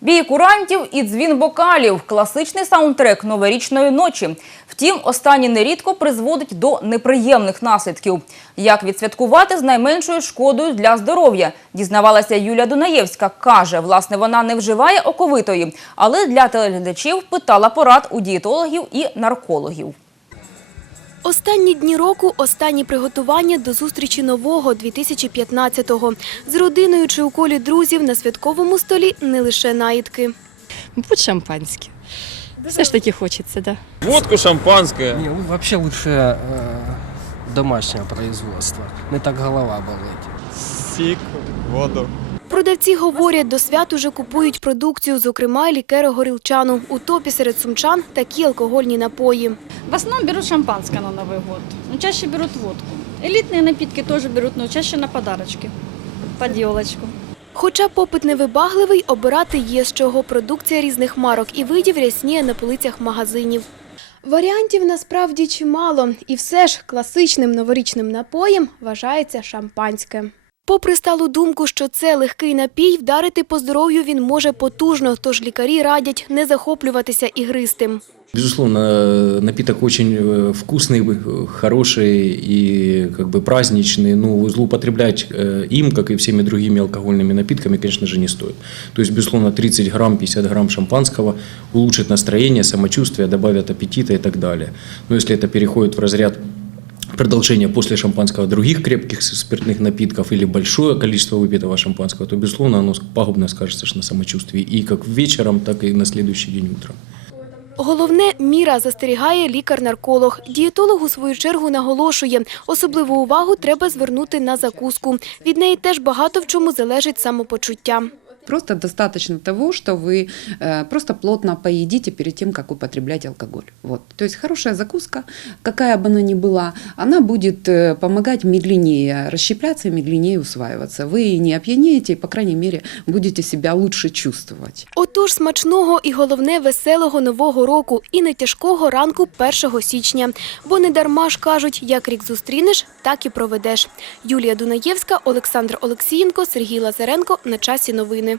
Бій курантів і дзвін бокалів – класичний саундтрек новорічної ночі. Втім, останній нерідко призводить до неприємних наслідків. Як відсвяткувати з найменшою шкодою для здоров'я? Дізнавалася Юлія Дунаєвська. Каже, власне, вона не вживає оковитої, але для телеглядачів питала порад у дієтологів і наркологів. Останні дні року – останні приготування до зустрічі нового 2015-го. З родиною чи у колі друзів на святковому столі не лише наїдки. Будь шампанське. Все ж таки хочеться, да. Водку, шампанское. Не, ну, вообще лучше э, домашнего производства. Не так голова болить. Сік, воду. Продавці говорять, до свят уже купують продукцію, зокрема лікеро-горілчану. У топі серед сумчан такі алкогольні напої. В основном берут шампанское на Новый год. Но чаще берут водку. Элитные напитки тоже берут, но чаще на подарочки. Под елочку. Хоча попит невибагливий, обирати є з чого. Продукція різних марок і видів рясніє на полицях магазинів. Варіантів насправді чимало, і все ж класичним новорічним напоєм вважається шампанське. Попри сталу думку, що це легкий напій, вдарити по здоров'ю він може потужно, тож лікарі радять не захоплюватися ігристим. Безусловно, э, напиток очень э, вкусный, э, хороший и как бы праздничный. Но злоупотреблять э, им, как и всеми другими алкогольными напитками, конечно же, не стоит. То есть, безусловно, 30 грамм, 50 грамм шампанского улучшит настроение, самочувствие, добавят аппетита и так далее. Но если это переходит в разряд продолжения после шампанского других крепких спиртных напитков или большое количество выпитого шампанского, то, безусловно, оно пагубно скажется на самочувствии и как вечером, так и на следующий день утром. Головне – міра, застерігає лікар-нарколог. Дієтолог у свою чергу наголошує, особливу увагу треба звернути на закуску. Від неї теж багато в чому залежить самопочуття. Просто достаточно того, что вы э, просто плотно поедите перед тем, как употреблять алкоголь. Вот. То есть хорошая закуска, какая бы она ни была, она будет э, помогать медленнее расщепляться и медленнее усваиваться. Вы не опьянеете и, по крайней мере, будете себя лучше чувствовать. Отож, смачного і головне – веселого нового року і не тяжкого ранку 1 січня. Бо не дарма ж кажуть, як рік зустрінеш, так і проведеш. Юлія Дунаєвська, Олександр Олексієнко, Сергій Лазаренко. На часі новини.